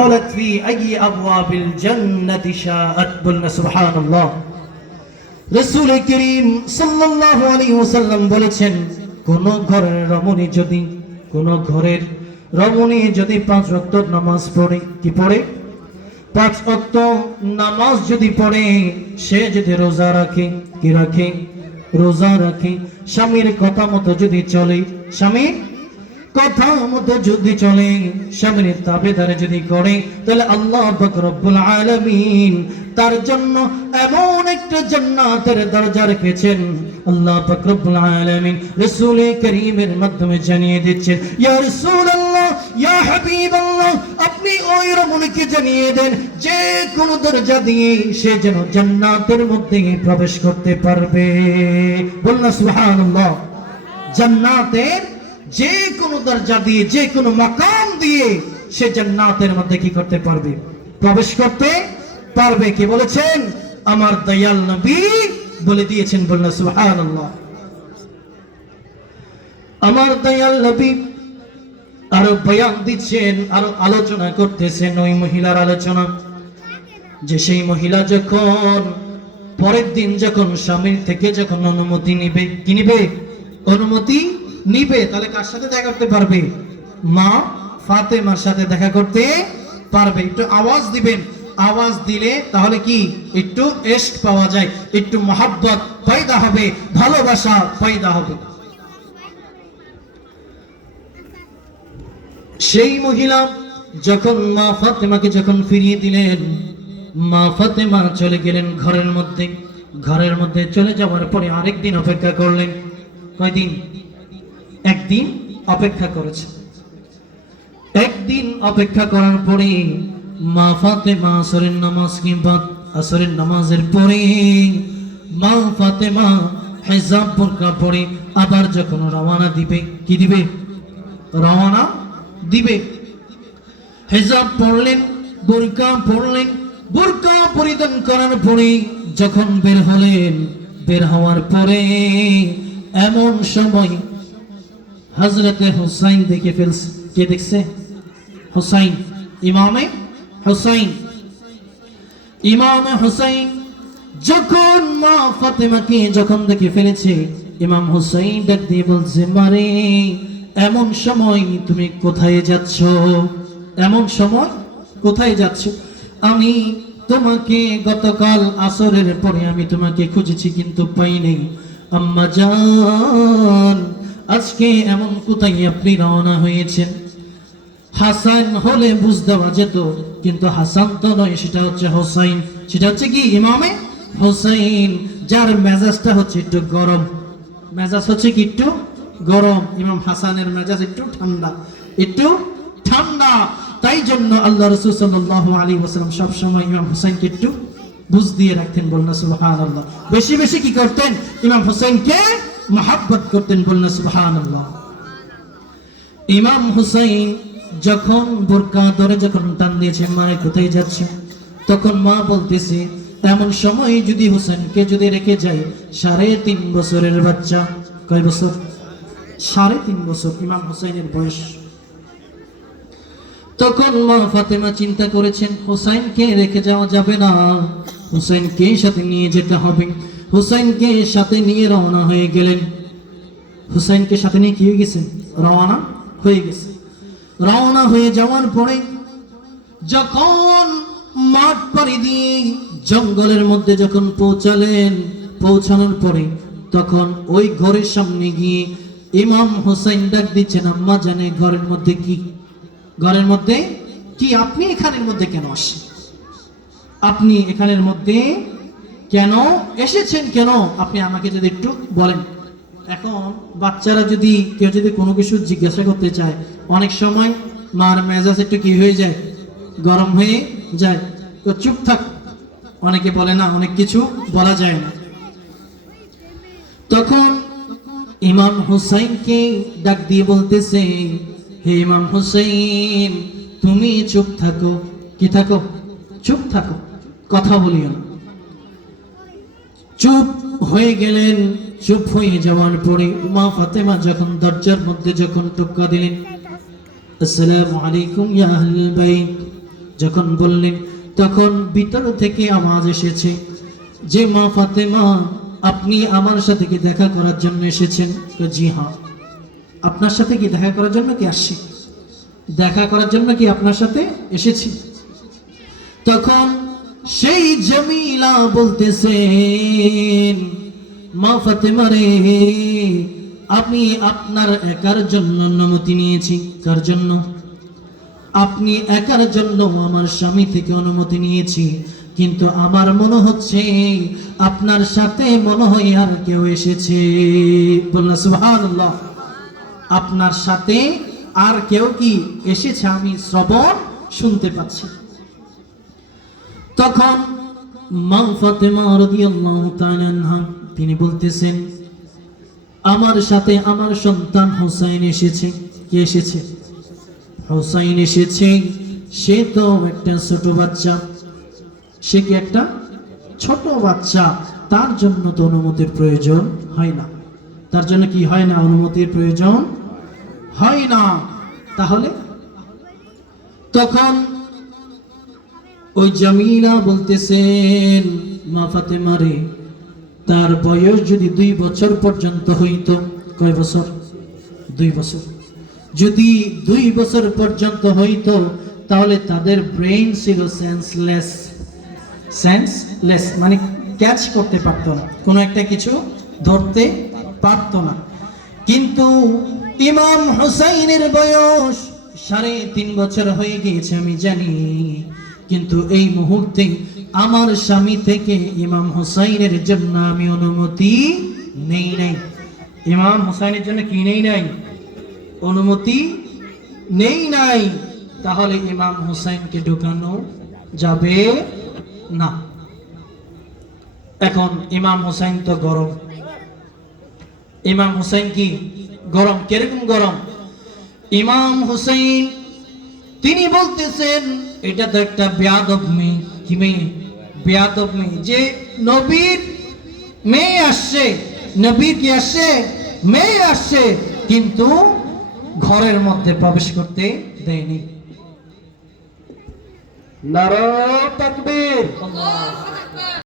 قالت في أي أبواب الجنة شاءت بلنا سبحان الله রসুল করিম সাল্লাল্লাহু আলাইহি ওয়াসাল্লাম বলেছেন কোন ঘরের রমণী যদি কোন ঘরের রমণী যদি পাঁচ ওয়াক্ত নামাজ পড়ে কি পড়ে পাঁচ ওয়াক্ত নামাজ যদি পড়ে সে যদি রোজা রাখে কি রাখে রোজা রাখে স্বামীর কথা মতো যদি চলে স্বামী কথা মতো যদি চলে স্বামীর তাবেদারে যদি করে, তাহলে আল্লাহ পাক রব্বুল আলামিন তার জন্য এমন একটা জান্নাতের দরজা রেখেছেন। আল্লাহ পাক রব্বুল আলামিন রাসূল করিমের মাধ্যমে জানিয়ে দিচ্ছেন, ইয়া রাসূলুল্লাহ, ইয়া হাবিবাল্লাহ, আপনি ওই রমণীকে জানিয়ে দেন, যে কোন দরজা দিয়ে সে যেন জান্নাতের মধ্যে প্রবেশ করতে পারবে। বলনা সুবহানাল্লাহ। জান্নাতের যে কোনো দরজা দিয়ে, যে কোনো মাকাম দিয়ে সে জান্নাতের মধ্যে কি করতে পারবে? প্রবেশ করতে পারবে। কি বলেছেন? আমার দয়াল নবী বলে দিয়েছেন বললেন সুবহানাল্লাহ। আমার দয়াল নবী আরও বয়ান দিচ্ছেন, আরও আলোচনা করতেছেন ওই মহিলার আলোচনা। যে সেই মহিলা যখন, পরের দিন যখন স্বামীর থেকে যখন অনুমতি নিবে, কি নিবে? অনুমতি নিবে, তাহলে কার সাথে দেখা করতে পারবে? মা ফাতেমার সাথে দেখা করতে পারবে। একটু আওয়াজ দিবেন। আওয়াজ দিলে তাহলে কি? একটু এস্ট পাওয়া যায়, একটু মহাব্বত পয়দা হবে, ভালোবাসা পয়দা হবে। সেই মহিলা যখন মা ফাতেমাকে যখন ফিরিয়ে দিলেন, মা ফাতেমা চলে গেলেন ঘরের মধ্যে। ঘরের মধ্যে চলে যাওয়ার পরে আরেকদিন অপেক্ষা করলেন। কয়দিন? একদিন অপেক্ষা করেছে। একদিন অপেক্ষা করার পরে মা ফাতেমা আসরের নামাজ কিংবা আসরের নামাজের পরে মা ফাতেমা হেজাব বোরকা পরে আবার যখন রওনা দিবে, কি দিবে? রওনা দিবে। হেজাব পড়লেন বোরকা পড়লেন বোরকা পরিধান করার পরে যখন বের হলেন, বের হওয়ার পরে এমন সময় হজরতে হুসাইন দেখে ফেলছে কে দেখছে হুসাইন ইমামে হুসাইন ইমামে হুসাইন যখন মা ফাতেমাকে যখন দেখে ফেলেছে ইমাম হুসাইন ডাক দিয়ে বলছে মারে এমন সময় তুমি কোথায় যাচ্ছ এমন সময় কোথায় যাচ্ছ আমি তোমাকে গতকাল আসরের পরে আমি তোমাকে খুঁজেছি কিন্তু পাই নাই আম্মা জান আজকে এমন কোথায় আপনি রওনা হয়েছেন? হাসান হলে বুঝতে দেওয়া যেত, কিন্তু হাসান তো নয়, সেটা হচ্ছে হোসাইন। সেটা হচ্ছে কি, ইমামে? হোসাইন, যার মেজাজটা হচ্ছে একটু গরম। মেজাজ হচ্ছে কি, একটু গরম। ইমাম হাসানের মেজাজ একটু ঠান্ডা। একটু ঠান্ডা। তাই জন্য আল্লাহ রসুল সাল্লাহ আলী ওসালাম সবসময় ইমাম হুসাইনকে একটু বুঝ দিয়ে রাখতেন বলনা সুবহান আল্লাহ বেশি বেশি কি করতেন? ইমাম হুসাইনকে মহাব্বত করতেন সুবহান আল্লাহ ইমাম হুসাইন যখন বোরকা ধরে যখন টান দিয়েছে মায়ের কোথায় যাচ্ছে? তখন মা বলতেছে, এমন সময় যদি হুসেনকে যদি রেখে যায় সাড়ে তিন বছরের বাচ্চা। কয় বছর? সাড়ে তিন বছর, ইমাম হুসাইনের বয়স। তখন মা ফাতেমা চিন্তা করেছেন, হুসাইনকে রেখে যাওয়া যাবে না। হুসাইনকে সাথে নিয়ে যেতে হবে। হুসাইনকে সাথে নিয়ে রওনা হয়ে গেলেন। হুসাইনকে সাথে নিয়ে কি হয়ে গেছে? রওনা হয়ে গেছে। রওনা হয়ে যাওয়ার পরে যখন মাঠ পাড়ি দিয়ে জঙ্গলের মধ্যে যখন পৌঁছালেন, পৌঁছানোর পরে তখন ওই ঘরের সামনে গিয়ে ইমাম হোসাইন ডাক দিচ্ছেন, আম্মা জানে ঘরের মধ্যে কি? ঘরের মধ্যে কি? আপনি এখানের মধ্যে কেন আসেন আপনি এখানের মধ্যে কেন এসেছেন কেন? আপনি আমাকে যদি একটু বলেন। এখন বাচ্চারা যদি কেউ যদি কোনো কিছু জিজ্ঞাসা করতে চায়, অনেক সময় মার মেজাজ একটু কি হয়ে যায়? গরম হয়ে যায়। তো চুপ থাক। অনেকে বলে না, অনেক কিছু বলা যায় না। তখন ইমাম হুসাইনকে ডাক দিয়ে বলতেছে, হে ইমাম হুসাইন, তুমি চুপ থাকো, কি থাকো? চুপ থাকো, কথা বলিও না। চুপ হয়ে গেলেন, চুপ হয়ে যাওয়ার পরে মা ফাতেমা যখন দরজার মধ্যে যখন টোক্কা দিলেন, আসসালামু আলাইকুম ইয়া আহলাল বাইত। যখন বললেন, তখন ভিতর থেকে আওয়াজ এসেছে যে, মা ফাতেমা, আপনি আমার সাথে কি দেখা করার জন্য এসেছেন? জি হ্যাঁ। আপনার সাথে কি দেখা করার জন্য কি আসছি? দেখা করার জন্য কি আপনার সাথে এসেছি? তখন সেই জমিলা বলতেছেন, মা ফাতেমা রে, আমি আপনার একার জন্য অনুমতি নিয়েছি। কার জন্য? আপনি একার জন্য আমার স্বামী থেকে অনুমতি নিয়েছি। কিন্তু আমার মনে হচ্ছে আপনার সাথে মনে হয় আর কেউ এসেছে। আপনার সাথে আর কেউ কি এসেছে? আমি শ্রবণ শুনতে পাচ্ছি। তখন মা ফাতেমা রাদিয়াল্লাহু তাআলা তিনি বলতেছেন, আমার সাথে আমার সন্তান হোসাইন এসেছে। কে এসেছে? হোসাইন এসেছে। সে তো একটা ছোট বাচ্চা। সে কি একটা? ছোট বাচ্চা। তার জন্য তো অনুমতির প্রয়োজন হয় না। তার জন্য কি হয় না অনুমতির প্রয়োজন? হয় না। তাহলে? তখন ওই জামিলা বলতেছেন, মা ফাতেমা রে, তার বয়স যদি দুই বছর পর্যন্ত হইতো কয় বছর? দুই বছর। যদি দুই বছর পর্যন্ত হইতো, তাহলে তাদের ব্রেন ছিল সেন্সলেস। সেন্সলেস মানে ক্যাচ করতে পারতো না। কোনো একটা কিছু ধরতে পারতো না। কিন্তু ইমাম হুসাইনের বয়স সাড়ে তিন বছর হয়ে গিয়েছে, আমি জানি। কিন্তু এই মুহূর্তে আমার স্বামী থেকে ইমাম হুসাইনের জন্য আমি অনুমতি নেই নাই। ইমাম হুসাইনের জন্য কি নেই নাই? অনুমতি নেই নাই। তাহলে ইমাম হুসাইনকে ঢুকানো যাবে না। এখন ইমাম হুসাইন তো গরম। ইমাম হুসাইন কি? গরম। কীরকম গরম? ইমাম হুসাইন তিনি বলতেছেন এটা তো একটা বেয়াদব মেয়ে কি মেয়ে? বেয়াদব মেয়ে। যে নবীর মেয়ে আসছে নবীর কি আসছে? মেয়ে আসছে কিন্তু ঘরের মধ্যে প্রবেশ করতে দেয়নি। নারা তাকবীর।